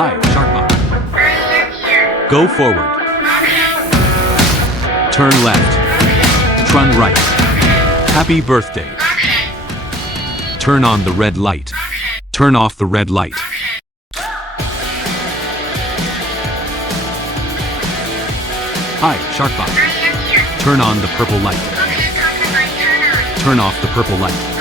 Hi, SharkBot. Go forward. Turn left. Turn right. Happy birthday. Turn on the red light. Turn off the red light. Hi, SharkBot. Turn on the purple light. Turn off the purple light.